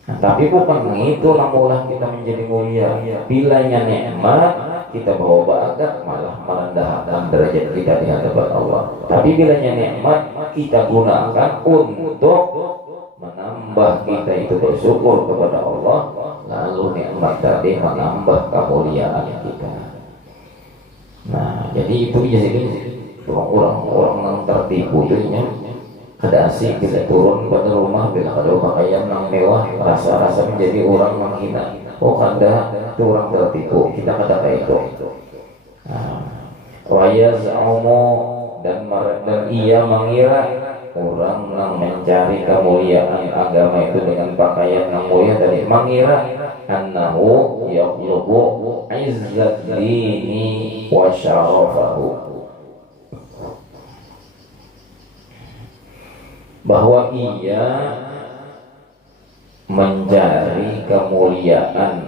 Nah, tapi bukan itu namulah kita menjadi mulia. Bilanya nikmat kita bawa bahagia malah merendahkan derajat kita di hadapan Allah. Tapi bilanya nikmat kita gunakan untuk menambah kita itu bersyukur kepada Allah, lalu nikmat tadi menambah kemuliaan kita. Nah jadi itu jadi orang yang tertipu itu kada asik bila turun pada rumah bila ada pakaian yang mewah rasa menjadi orang menghina. Oh kada itu orang tertipu, kita kada kayak itu. Wayaz'umu dan ia mengira orang yang mencari kemuliaan agama itu dengan pakaian yang mulia tadi mengira annahu yaqlubu izzat dini wa syarafahu, bahwa ia mencari kemuliaan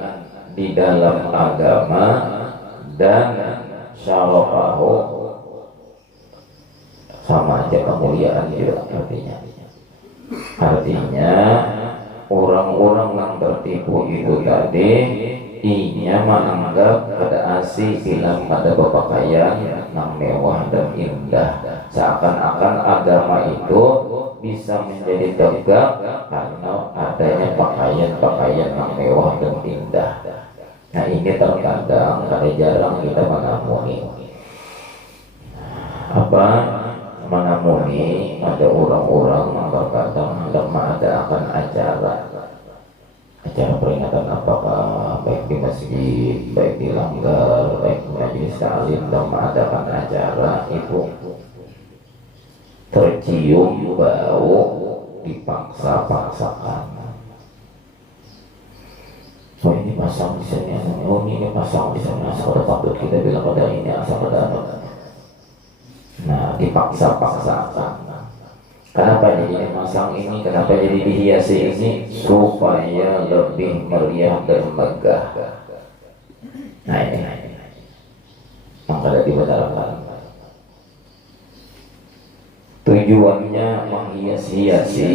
di dalam agama dan syarafahu sama aja kemuliaan juga artinya orang-orang yang tertipu itu tadi inya menganggap ada asih bilang pada berpakaian yang mewah dan indah, seakan-akan agama itu bisa menjadi tegak karena adanya pakaian-pakaian yang mewah dan indah. Nah ini terkadang jarang kita mengamuni mengamuni ada orang-orang yang terkadang hendak mengadakan acara peringatan apakah baik di masjid, baik di langgar, baik di majelis taklim dan mengadakan acara itu tercium bau dipaksa-paksakan. Oh ini pasang di sini, oh ini pasang di sana, asal takut kita bilang pada ini asal pada apa. Nah dipaksa-paksakan. Kenapa jadi masang ini? Kenapa jadi dihiasi ini? Supaya lebih meriah dan megah. Nah ini yang ada dibenarkan. Tujuannya menghias-hiasi,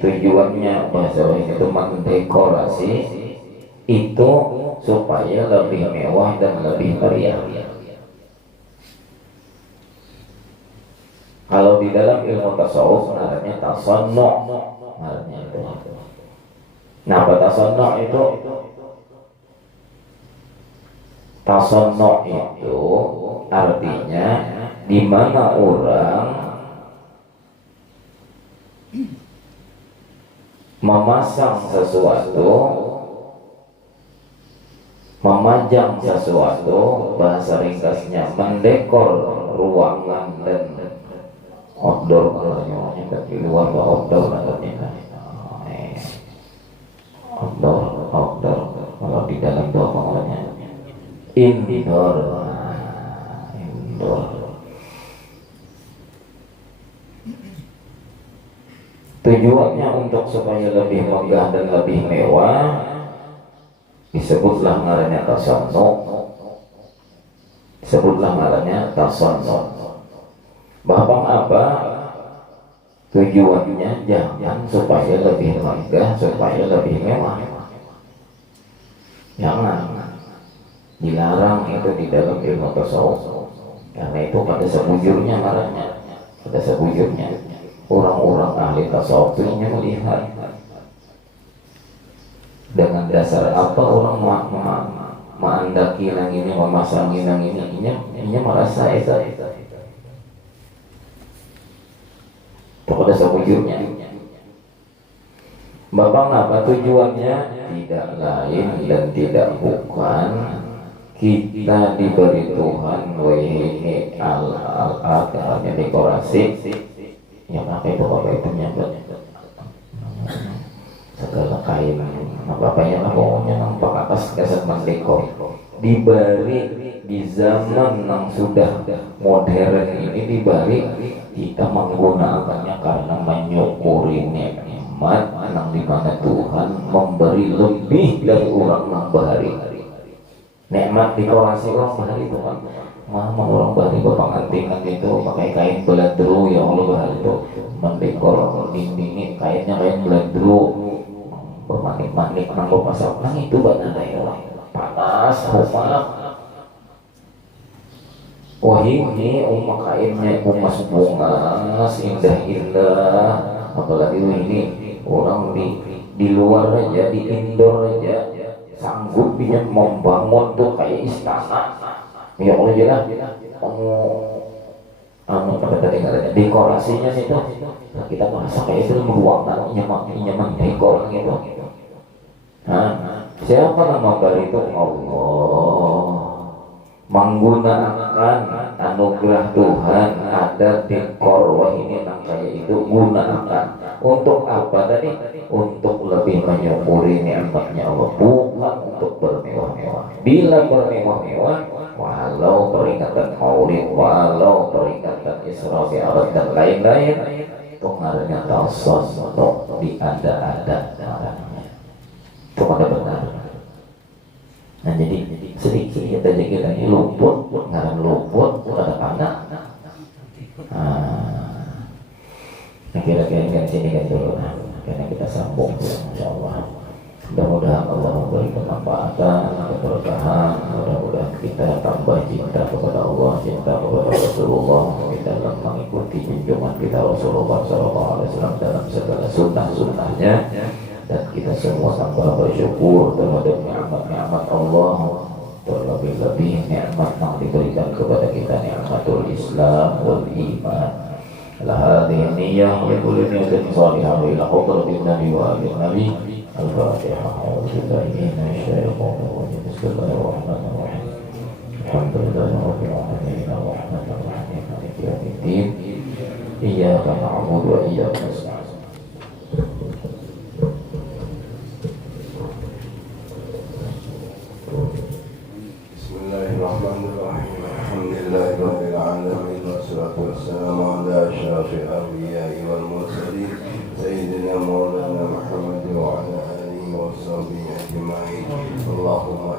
tujuannya bahasa itu mendekorasi, itu supaya lebih mewah dan lebih meriah. Kalau di dalam ilmu tasawuf namanya tasannu', namanya itu. Nah, apa tasannu' itu? Tasannu' itu artinya di mana orang memasang sesuatu, memajang sesuatu, bahasa ringkasnya mendekor ruangan dan outdoor, kalau di luar outdoor namanya outdoor, kalau di dalam doang namanya indoor. Tujuannya untuk supaya lebih megah dan lebih mewah, disebutlah ngarannya tasannu'. Bahkan apa tujuannya? Jangan supaya lebih megah, supaya lebih mewah. Jangan, dilarang itu di dalam ilmu tasawuf. Karena itu pada sebujurnya marahnya, pada sebujurnya orang-orang ahli tasawuf itu melihat dengan dasar apa orang mengandaki yang ini, memasang yang ini merasa itu pada sebujurnya. Bapak apa tujuannya? Tidak lain dan tidak bukan kita diberi Tuhan ini al-akhirnya dekorasi yang pakai itu nyambat segala kain apa ya lah pokoknya nampak atas kesan mendekor, diberi di zaman yang sudah modern ini, diberi kita menggunakannya karena menyukuri nikmat yang dimana Tuhan memberi lebih dari orang memberi. Nikmat dekorasi orang bahari Tuhan, mama orang bahari pengantingan itu pakai kain beladru, ya Allah bahari itu mendekor dindingin kainnya kain beladru, bermanik-manik nanggo pasal nang itu benar ya Allah panas rumah. Wah ini kainnya emas bunga indah-indah, apalagi ini orang di luar aja, di indoor aja sanggup dia membangun tuh kayak istana. Ya Allah jelas apa tadi katanya dekorasinya itu kita merasa kayak itu ruangan nyaman dekor gitu. Nah, siapa nama bari itu? Allah menggunakan anugerah Tuhan ada dekor. Wah ini kayak itu gunakan untuk apa tadi? Untuk lebih menyukuri nikmatnya Allah, bukan untuk bermewah-mewah. Bila bermewah-mewah, walau peringatan Maulid, walau peringatan Isra Mi'raj dan lain-lain, itu ngarannya tasannu', diada-ada namanya. Itu pada benar. Nah jadi sedikit kita ini luput, ngaran luput, kadang-kadang. Nah kira-kira kan sini kan dulu, karena kita sambung, insya Allah. kita tambah cinta kepada Allah, cinta kepada Rasulullah di dalam mengikuti junjungan kita Rasulullah SAW dalam segala sunnah-sunnahnya, dan kita semua tambah bersyukur terhadap nikmat-nikmat Allah, terlebih-lebih nikmat yang diberikan kepada kita, nikmatul Islam wal iman. Hadhihi niyyah li kulli niyatin salihah ila hadratin nabi wa ali nabi. Al-Fatihah. A'udzu billahi minasyaitonir rajim. Bismillahirrahmanirrahim. Alhamdulillahi rabbil alamin. Arrahmanir rahim. Maliki yaumiddin. Iyyaka na'budu wa iyyaka nasta'in. Bismillahirrahmanirrahim. Alhamdulillahi rabbil alamin. Wassalatu wassalamu ala asyrafil anbiya'i wal mursalin sayyidina maulana Muhammad wa ala alihi wa sahbihi ajma'in. Allahumma